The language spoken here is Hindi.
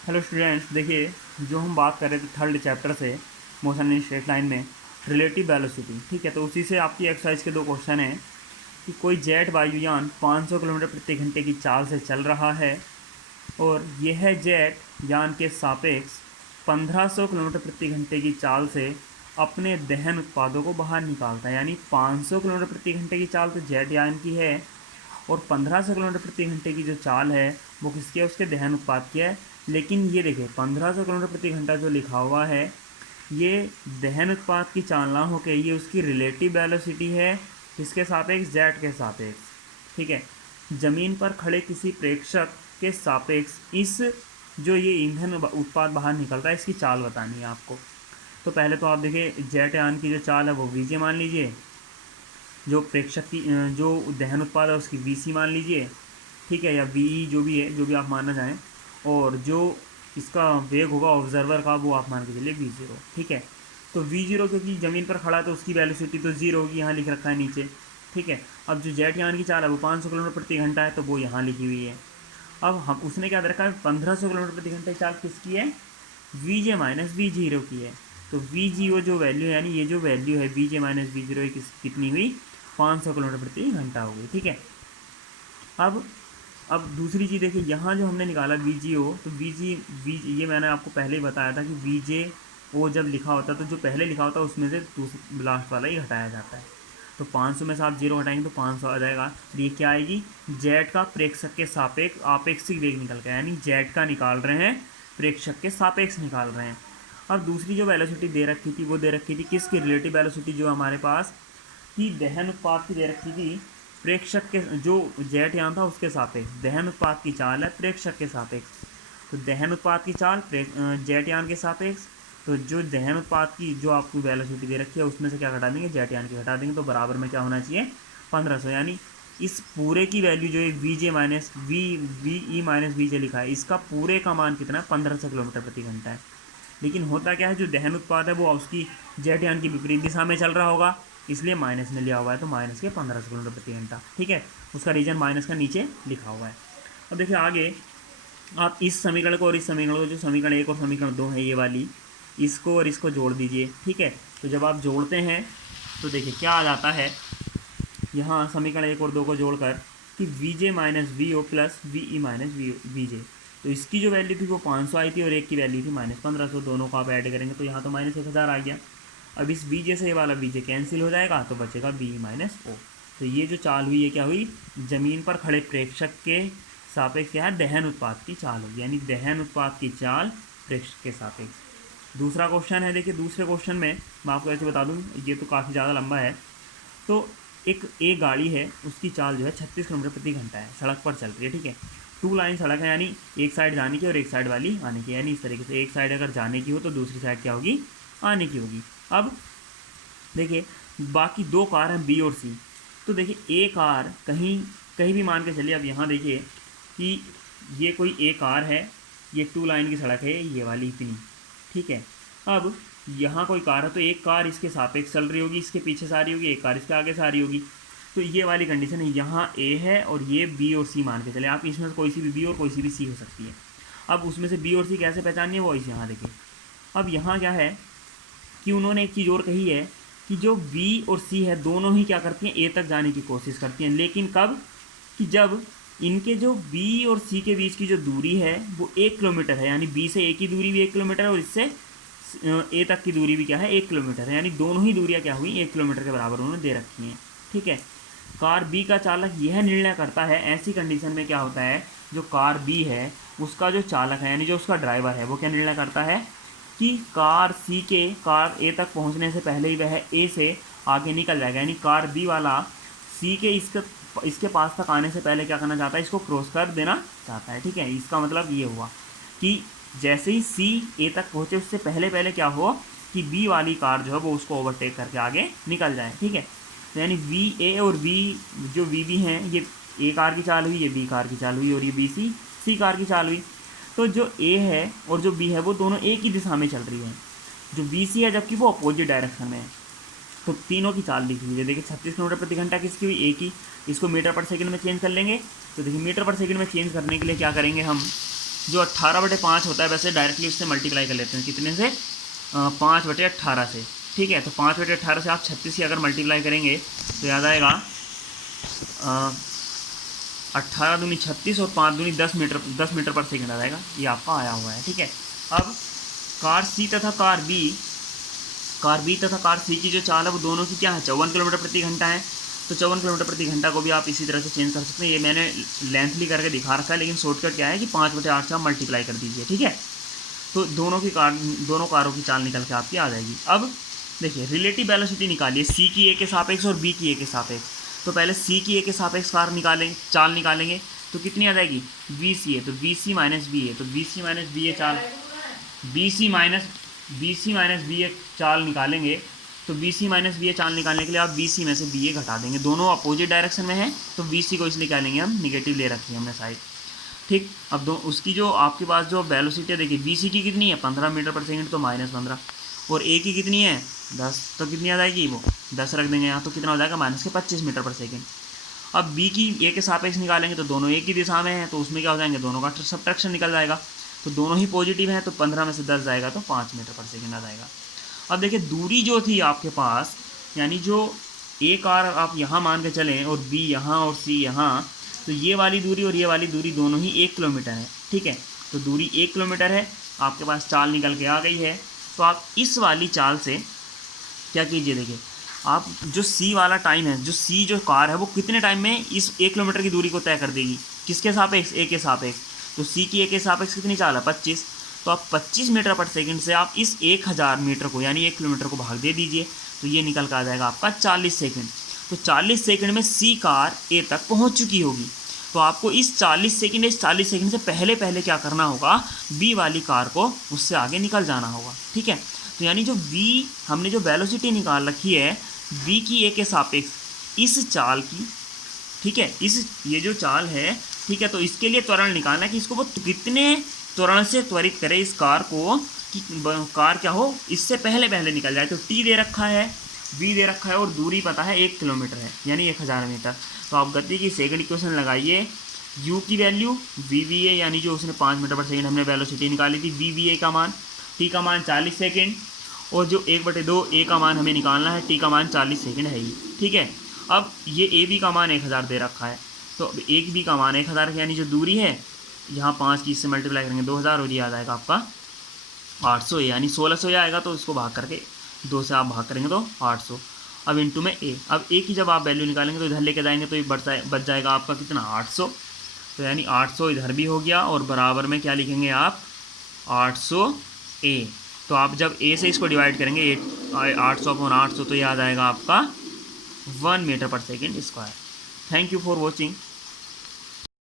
हेलो स्टूडेंट्स, देखिए जो हम बात कर रहे थे थर्ड चैप्टर से मोशन इन स्ट्रेट लाइन में रिलेटिव वेलोसिटी। ठीक है, तो उसी से आपकी एक्सरसाइज के दो क्वेश्चन हैं कि कोई जेट वायुयान 500 किलोमीटर प्रति घंटे की चाल से चल रहा है और यह जेट यान के सापेक्ष 1500 किलोमीटर प्रति घंटे की चाल से अपने दहन उत्पादों को बाहर निकालता है। यानी 500 किलोमीटर प्रति घंटे की चाल तो जेट यान की है और 1500 किलोमीटर प्रति घंटे की जो चाल है वो किसकी है, उसके दहन उत्पाद की है। लेकिन ये देखिए 1500 किलोमीटर प्रति घंटा जो लिखा हुआ है ये दहन उत्पाद की चाल ना होकर ये उसकी रिलेटिव वेलोसिटी है, किसके सापेक्ष, जेट के सापेक्ष। ठीक है, ज़मीन पर खड़े किसी प्रेक्षक के सापेक्ष इस जो ये ईंधन उत्पाद बाहर निकलता है इसकी चाल बतानी है आपको। तो पहले तो आप देखिए जेट यान की जो चाल है वो वीजे मान लीजिए, जो प्रेक्षक की जो दहन उत्पाद है उसकी वीसी मान लीजिए। ठीक है, या वी जो भी है, जो भी आप मानना चाहें। और जो इसका वेग होगा ऑब्जर्वर का वो आप मान के चलिए v0। ठीक है, तो v0 क्योंकि ज़मीन पर खड़ा है तो उसकी वेलोसिटी तो जीरो होगी, यहाँ लिख रखा है नीचे। ठीक है, अब जो जेट यान की चाल है वो 500 किलोमीटर प्रति घंटा है तो वो यहाँ लिखी हुई है। अब हम उसने क्या दे रखा है, 1500 किलोमीटर प्रति घंटे की चाल किसकी है, V J minus V zero की है। तो वी जीरो जो वैल्यू है, यानी ये जो वैल्यू है V J minus V zero कितनी हुई, 500 किलोमीटर प्रति घंटा हो गई। ठीक है, अब दूसरी चीज़ देखिए, यहाँ जो हमने निकाला वी जी ओ, तो वी ये मैंने आपको पहले ही बताया था कि वी जे ओ जब लिखा होता है तो जो पहले लिखा होता है उसमें से लास्ट वाला ही हटाया जाता है। तो 500 में से आप जीरो हटाएंगे तो 500 आ जाएगा। ये क्या आएगी, जेट का प्रेक्षक के सापेक्ष आपेक्षिक वेग निकल गया, यानी जेट का निकाल रहे हैं, प्रेक्षक के सापेक्ष निकाल रहे हैं। और दूसरी जो वेलोसिटी दे रखी थी वो दे रखी थी किसकी, रिलेटिव वेलोसिटी जो हमारे पास की दहन उत्पाद की दे रखी थी प्रेक्षक के, जो जेट यान था उसके सापेक्ष दहन उत्पाद की चाल है प्रेक्षक के सापेक्ष। तो दहन उत्पाद की चाल जेट यान के सापेक्ष, तो जो दहन उत्पाद की जो आपको वेलोसिटी दे रखी है उसमें से क्या घटा देंगे, जेट यान की घटा देंगे, तो बराबर में क्या होना चाहिए, 1500। यानी इस पूरे की वैल्यू जो है V J minus V E minus V J लिखा है, इसका पूरे का मान कितना है, 1500 किलोमीटर प्रति घंटा है। लेकिन होता क्या है, जो दहन उत्पाद है वो उसकी जेट यान की विपरीत दिशा में चल रहा होगा, इसलिए माइनस में लिया हुआ है, तो माइनस के 1500 किलोमीटर प्रति घंटा। ठीक है, उसका रीजन माइनस का नीचे लिखा हुआ है। अब देखिए आगे आप इस समीकरण को और इस समीकरण को, जो समीकरण 1 और समीकरण 2 है ये वाली, इसको और इसको जोड़ दीजिए। ठीक है, तो जब आप जोड़ते हैं तो देखिए क्या आ जाता है, यहाँ समीकरण 1 और 2 को जोड़कर कि V J minus V O plus V E minus V J, तो इसकी जो वैल्यू थी वो 500 आई थी और एक की वैल्यू थी माइनस 1500, दोनों को आप ऐड करेंगे तो यहाँ तो माइनस 1000 आ गया। अब इस वी जे से ये वाला वी जे कैंसिल हो जाएगा तो बचेगा वी माइनस ओ। तो ये जो चाल हुई ये क्या हुई, ज़मीन पर खड़े प्रेक्षक के सापेक्ष क्या है, दहन उत्पाद की चाल होगी, यानी दहन उत्पाद की चाल प्रेक्षक के सापेक्ष। दूसरा क्वेश्चन है, देखिए दूसरे क्वेश्चन में मैं आपको ऐसे बता दूं, ये तो काफ़ी ज़्यादा लंबा है। तो एक गाड़ी है, उसकी चाल जो है 36 किलोमीटर प्रति घंटा है, सड़क पर चल रही है। ठीक है, टू लाइन सड़क है, यानी एक साइड जाने की और एक साइड वाली आने की, यानी इस तरीके से एक साइड अगर जाने की हो तो दूसरी साइड क्या होगी, आने की होगी। अब देखिए बाकी दो कार हैं बी और सी, तो देखिए ए कार कहीं कहीं भी मान के चलिए। अब यहाँ देखिए कि ये कोई ए कार है, ये टू लाइन की सड़क है ये वाली इतनी। ठीक है, अब यहाँ कोई कार है तो एक कार इसके सापेक्ष चल रही होगी, इसके पीछे से आ रही होगी, एक कार इसके आगे से आ रही होगी। तो ये वाली कंडीशन है, यहाँ ए है और ये बी और सी मान के चले, आप इसमें से कोई सी भी बी और कोई सी भी सी हो सकती है। अब उसमें से बी और सी कैसे पहचानिए, वो इस यहाँ देखिए। अब यहाँ क्या है कि उन्होंने एक चीज़ और कही है कि जो बी और सी है दोनों ही क्या करती हैं, ए तक जाने की कोशिश करती हैं, लेकिन कब, कि जब इनके जो बी और सी के बीच की जो दूरी है वो 1 किलोमीटर है, यानी बी से ए की दूरी भी 1 किलोमीटर है और इससे ए तक की दूरी भी क्या है, 1 किलोमीटर है, यानी दोनों ही दूरियां क्या हुई, 1 किलोमीटर के बराबर उन्होंने दे रखी हैं। ठीक है, कार बी का चालक यह निर्णय करता है, ऐसी कंडीशन में क्या होता है, जो कार बी है उसका जो चालक है यानी जो उसका ड्राइवर है वो क्या निर्णय करता है कि कार ए तक पहुंचने से पहले ही वह ए से आगे निकल जाएगा, यानी कार बी वाला सी के इसके पास तक आने से पहले क्या करना चाहता है, इसको क्रॉस कर देना चाहता है। ठीक है, इसका मतलब ये हुआ कि जैसे ही सी ए तक पहुँचे उससे पहले पहले क्या हो कि बी वाली कार जो है वो उसको ओवरटेक करके आगे निकल जाए। ठीक है, तो यानी वी ए और बी जो वी बी हैं, ये ए कार की चाल हुई, ये बी कार की चाल हुई और ये बी सी कार की चाल हुई। तो जो ए है और जो बी है वो दोनों एक ही दिशा में चल रही है, जो बी सी है जबकि वो अपोजिट डायरेक्शन में है। तो तीनों की चाल लिखी हुई है, देखिए 36 किलोमीटर प्रति घंटा किसकी हुई, ए की। इसको मीटर पर सेकंड में चेंज कर लेंगे, तो देखिए मीटर पर सेकंड में चेंज करने के लिए क्या करेंगे हम, जो 18/5 होता है वैसे डायरेक्टली उससे मल्टीप्लाई कर लेते हैं, कितने से, 5/18 से, ठीक है। तो 5/18 से आप 36 की अगर मल्टीप्लाई करेंगे तो याद आएगा 18 दूनी 36 और 5 दूनी 10 मीटर पर सेकंड आ जाएगा, ये आपका आया हुआ है, ठीक है। अब कार सी तथा कार बी तथा कार सी की जो चाल है वो दोनों की क्या है, 54 किलोमीटर प्रति घंटा है। तो 54 किलोमीटर प्रति घंटा को भी आप इसी तरह से चेंज कर सकते हैं। ये मैंने लेंथली करके दिखा रखा है, लेकिन शॉर्टकट क्या है कि 5/8 से आप मल्टीप्लाई कर दीजिए, ठीक है। तो दोनों कारों की चाल निकल के आपकी आ जाएगी। अब देखिए रिलेटिव वेलोसिटी निकालिए सी की ए के सापेक्ष और बी की ए के सापेक्ष। तो पहले सी की ए के सापेक्ष चाल निकालेंगे तो कितनी आ जाएगी, बी सी ए, तो बी सी माइनस बी ए, तो बी सी माइनस बी ए चाल, बी सी माइनस बी ए चाल निकालेंगे। तो बी सी माइनस बी ए चाल निकालने के लिए आप बी सी में से बी ए घटा देंगे, दोनों अपोजिट डायरेक्शन में है, तो बी सी को इसलिए क्या लेंगे हम, निगेटिव ले रखी है हमने साइड, ठीक। अब उसकी जो आपके पास जो वेलोसिटी है देखिए, बी सी की कितनी है 15 मीटर पर सेकंड, तो -15, और ए की कितनी है 10, तो कितनी आ जाएगी, वो 10 रख देंगे यहाँ, तो कितना हो जाएगा -25 मीटर पर सेकंड। अब बी की ए के सापेक्ष निकालेंगे तो दोनों एक ही दिशा में है, तो उसमें क्या हो जाएंगे, दोनों का सब्ट्रैक्शन निकल जाएगा, तो दोनों ही पॉजिटिव हैं, तो 15 में से 10 जाएगा तो 5 मीटर पर सेकंड आ जाएगा। अब देखिए दूरी जो थी आपके पास, यानी जो ए कार आप यहाँ मान के चलें और बी यहाँ और सी यहाँ, तो ये वाली दूरी और ये वाली दूरी दोनों ही 1 किलोमीटर है, ठीक है। तो दूरी 1 किलोमीटर है, आपके पास चाल निकल के आ गई है। तो आप इस वाली चाल से क्या कीजिए, देखिए आप जो सी वाला टाइम है, जो कार है वो कितने टाइम में इस 1 किलोमीटर की दूरी को तय कर देगी, किसके सापेक्ष, ए के सापेक्ष। तो सी की ए के सापेक्ष कितनी चाल है 25, तो आप 25 मीटर पर सेकंड से आप इस 1000 मीटर को यानी 1 किलोमीटर को भाग दे दीजिए, तो ये निकल कर आ जाएगा आपका 40 सेकंड। तो 40 सेकंड में सी कार ए तक पहुंच चुकी होगी। तो आपको इस 40 सेकंड से पहले क्या करना होगा, बी वाली कार को उससे आगे निकल जाना होगा, ठीक है। तो यानी जो बी हमने जो वेलोसिटी निकाल रखी है बी की ए के सापेक्ष इस चाल की, ठीक है, ये जो चाल है, ठीक है, तो इसके लिए त्वरण निकालना है कि इसको वो कितने त्वरण से त्वरित करे इस कार को कि कार क्या हो, इससे पहले निकल जाए। तो टी दे रखा है, वी दे रखा है और दूरी पता है 1 किलोमीटर है, यानी 1000 मीटर। तो आप गति की सेकंड इक्वेशन लगाइए, u की वैल्यू VVA यानी जो उसने 5 मीटर पर सेकंड हमने वेलोसिटी निकाली थी, VVA का मान, t का मान 40 सेकंड, और जो 1/2 a का मान हमें निकालना है, t का मान 40 सेकंड है ही, ठीक है। अब ये AB का मान 1000 दे रखा है, तो अब एक B का मान 1000 यानी जो दूरी है यहाँ 5 की इससे मल्टीप्लाई करेंगे 2000 और ये आ जाएगा आपका 800, यानी 1600 आएगा। तो इसको भाग करके 2 से आप भाग करेंगे तो 800। अब इनटू में ए, अब ए की जब आप वैल्यू निकालेंगे तो इधर लेके जाएंगे तो ये बच जाएगा आपका कितना 800, तो यानी 800 इधर भी हो गया और बराबर में क्या लिखेंगे आप 800 ए। तो आप जब ए से इसको डिवाइड करेंगे 800/800 तो ये आ जाएगा आपका 1 मीटर पर second square. Thank you for watching.